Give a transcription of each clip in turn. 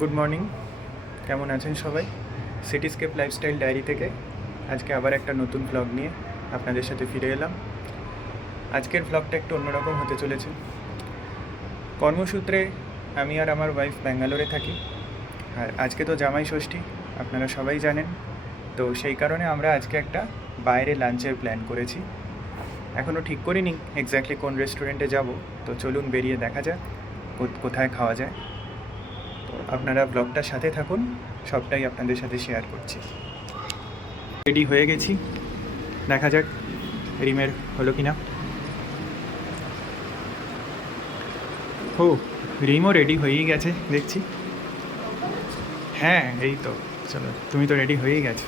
Good morning, কেমন আছেন সবাই? সিটিস্কেপ লাইফস্টাইল ডায়েরি থেকে আজকে আবার একটা নতুন ভ্লগ নিয়ে আপনাদের সাথে ফিরে এলাম। আজকের ভ্লগটা একটু অন্যরকম হতে চলেছে। কর্মসূত্রে আমি আর আমার ওয়াইফ ব্যাঙ্গালোরে থাকি, আর আজকে তো জামাই ষষ্ঠী, আপনারা সবাই জানেন। তো সেই কারণে আমরা আজকে একটা বাইরে লাঞ্চের প্ল্যান করেছি। এখনও ঠিক করিনি এক্স্যাক্টলি কোন রেস্টুরেন্টে যাব, তো চলুন বেরিয়ে দেখা যাক কোথায় খাওয়া যায়। তো আপনারা ব্লগটার সাথে থাকুন, সবটাই আপনাদের সাথে শেয়ার করছি। রেডি হয়ে গেছি, দেখা যাক রিমের হলো কি না। ও, রিমও রেডি হয়েই গেছে দেখছি। হ্যাঁ এই তো, চলো তুমি তো রেডি হয়েই গেছো।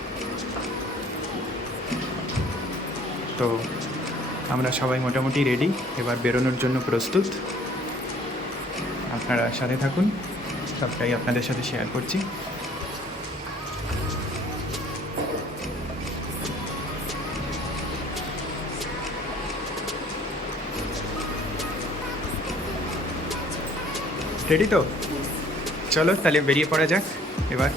তো আমরা সবাই মোটামুটি রেডি, এবার বেরোনোর জন্য প্রস্তুত। আপনারা সাথে থাকুন, সবটাই আপনাদের সাথে শেয়ার করছি। রেডি তো? চলো তাহলে বেরিয়ে পড়া যাক এবার।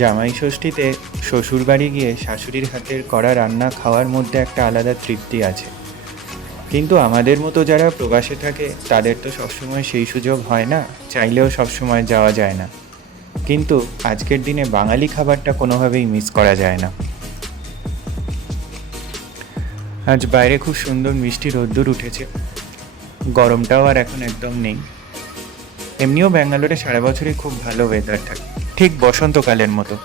জামাই ষষ্ঠীতে শ্বশুর বাড়ি গিয়ে শাশুড়ির হাতের করা রান্না খাওয়ার মধ্যে একটা আলাদা তৃপ্তি আছে, কিন্তু আমাদের মতো যারা প্রবাসে থাকে তাদের তো সবসময় সেই সুযোগ হয় না, চাইলেও সবসময় যাওয়া যায় না। কিন্তু আজকের দিনে বাঙালি খাবারটা কোনোভাবেই মিস করা যায় না। আজ বাইরে খুব সুন্দর মিষ্টি রোদ্দুর উঠেছে, গরমটাও আর এখন একদম নেই। এমনিও ব্যাঙ্গালোরে সারা বছরই খুব ভালো ওয়েদার থাকে, ঠিক বসন্তকালের মতো।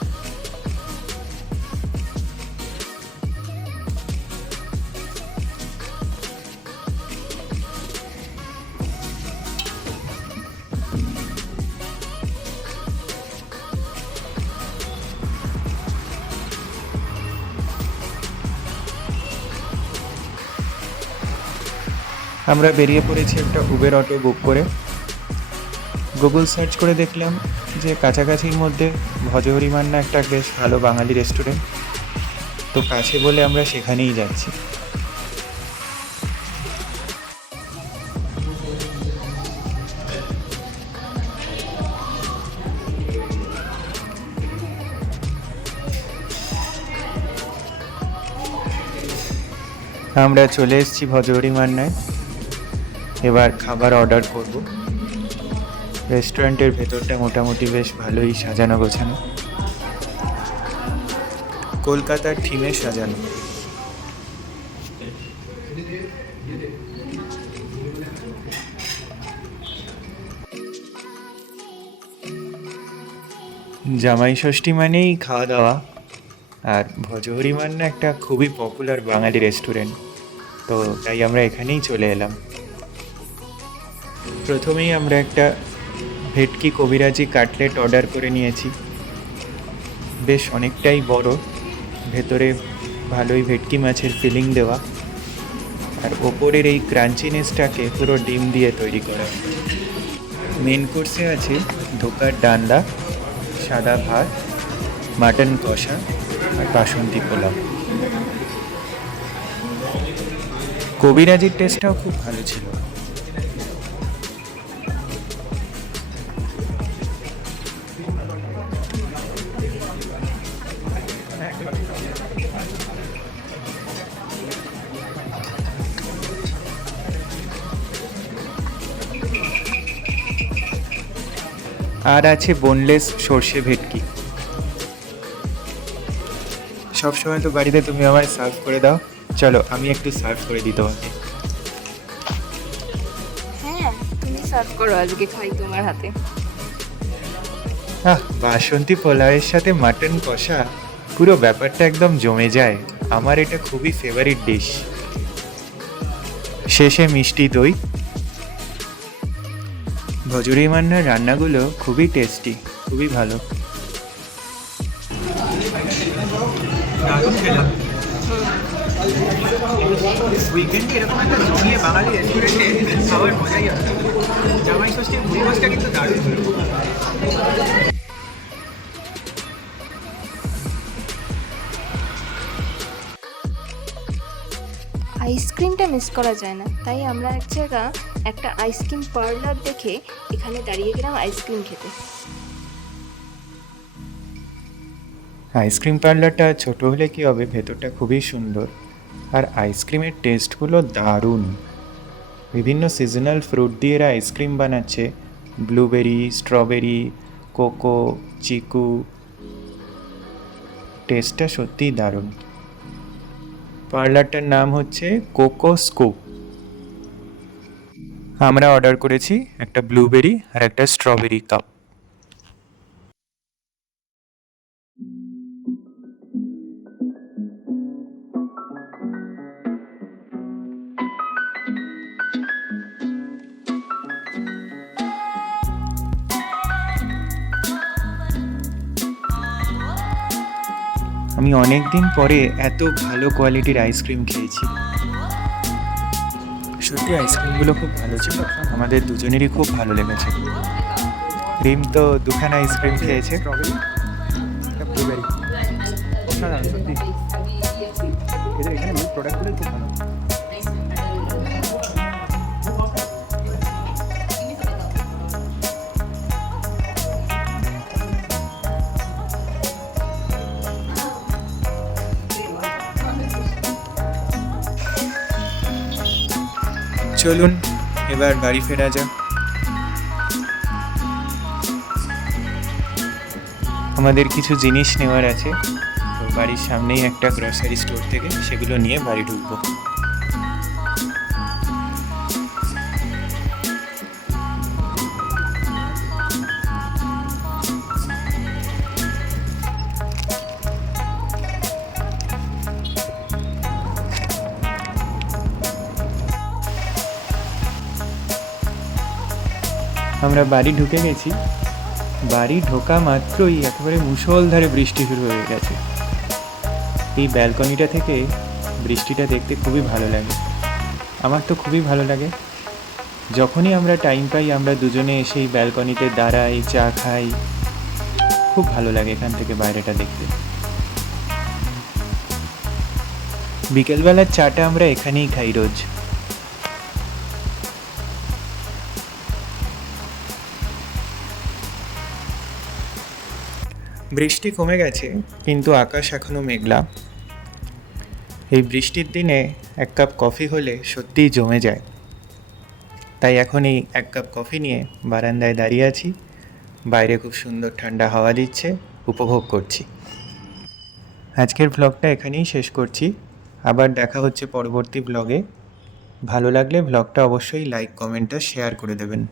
আমরা বেরিয়ে পড়েছি একটা উবের অটো বুক করে। গুগল সার্চ করে দেখলাম যে কাছাকাছির মধ্যে ভজহরি মান্না একটা বেশ ভালো বাঙালি রেস্টুরেন্ট, তো কাছে বলে আমরা সেখানেই যাচ্ছি। আমরা চলে এসেছি ভজহরি মান্নায়, এবার খাবার অর্ডার করব। রেস্টুরেন্টের ভেতরটা মোটামুটি বেশ ভালোই সাজানো গোছানো, কলকাতার থিমে সাজানো। জামাই ষষ্ঠী মানেই খাওয়া দাওয়া, আর ভজহরি মান্না একটা খুবই পপুলার বাঙালি রেস্টুরেন্ট, তো তাই আমরা এখানেই চলে এলাম। প্রথমেই আমরা একটা ভেটকি কবিরাজি কাটলেট অর্ডার করে নিয়েছি। বেশ অনেকটাই বড়, ভেতরে ভালোই ভেটকি মাছের ফিলিং দেওয়া, আর ওপরের এই ক্রাঞ্চিনেসটাকে পুরো ডিম দিয়ে তৈরি করা। মেন কোর্সে আছে ধোকার ডান্ডা, সাদা ভাত, মাটন কষা আর বাসন্তী পোলাও। কবিরাজির টেস্টটাও খুব ভালো ছিল। আর আছে বোনলেস সর্ষে ভেটকি। সবসময় তো বাড়িতে তুমি আমায় সার্ভ করে দাও, চলো আমি একটু সার্ভ করে দিই তোমাকে। হ্যাঁ, তুমি সার্ভ করো, আজকে খাই তোমার হাতে। বাসন্তী পোলাওয়ের সাথে মাটন কষা, পুরো ব্যাপারটা একদম জমে যায়। আমার এটা খুবই ফেভারিট ডিশ। শেষে মিষ্টি দই। ভজহরি মান্নার রান্নাগুলো খুবই টেস্টি, খুবই ভালো। উইকেন্ডে এরকম একটা জমিয়ে বাঙালি রেস্টুরেন্টে খাওয়ার মজাই আছে। জামাই ষষ্ঠীর পরিবেশটা কিন্তু দারুণ হলো। আইসক্রিমটা মিস করা যায় না, তাই আমরা এক জায়গা একটা আইসক্রিম পার্লার দেখে এখানে দাঁড়িয়ে গেলাম আইসক্রিম খেতে। আইসক্রিম পার্লারটা ছোট হলে কি হবে, ভেতরটা খুবই সুন্দর। আর আইসক্রিমের টেস্টগুলো দারুণ। বিভিন্ন সিজনাল ফ্রুট দিয়ে এরা আইসক্রিম বানাচ্ছে, ব্লুবেরি, স্ট্রবেরি, কোকো, চিকু। টেস্টটা সত্যিই দারুণ। পার্লারটার নাম হচ্ছে কোকো স্কুপ। আমরা অর্ডার করেছি একটা ব্লুবেরি আর একটা স্ট্রবেরি কাপ। আমি অনেক দিন পরে এত ভালো কোয়ালিটির আইসক্রিম খেয়েছি। সত্যি আইসক্রিমগুলো খুব ভালো ছিল, আমাদের দুজনেরই খুব ভালো লেগেছে। রিম তো দুখানা আইসক্রিম খেয়েছে। ব্লুবেরি অসাধারণ সত্যি। এদের এখানে মিল্ক প্রোডাক্টগুলোই খুব ভালো। চলুন এবার বাড়ি ফেরা যাক। আমাদের কিছু জিনিস নেওয়ার আছে, তো বাড়ির সামনেই একটা গ্রসারি স্টোর থেকে সেগুলো নিয়ে বাড়ি ঢুকবো। আমরা বাড়ি ঢুকে গেছি। বাড়ি ঢোকা মাত্রই একেবারে মুষলধারে বৃষ্টি শুরু হয়ে গেছে। এই ব্যালকনিটা থেকে বৃষ্টিটা দেখতে খুবই ভালো লাগে। আমার তো খুবই ভালো লাগে। যখনই আমরা টাইম পাই আমরা দুজনে এসে এই ব্যালকনিতে দাঁড়াই, চা খাই। খুব ভালো লাগে এখান থেকে বাইরেটা দেখতে। বিকেলবেলার চাটা আমরা এখানেই খাই রোজ। বৃষ্টি কমে গেছে, কিন্তু আকাশ এখনো মেঘলা। এই বৃষ্টির দিনে এক কাপ কফি হলে সত্যিই জমে যায়। তাই এখন এই এক কাপ কফি নিয়ে বারান্দায় দাঁড়িয়ে আছি। বাইরে খুব সুন্দর ঠান্ডা হাওয়া দিচ্ছে, উপভোগ করছি। আজকের ব্লগটা এখানেই শেষ করছি। আবার দেখা হচ্ছে পরবর্তী ব্লগে। ভালো লাগলে ব্লগটা অবশ্যই লাইক, কমেন্ট আর শেয়ার করে দেবেন।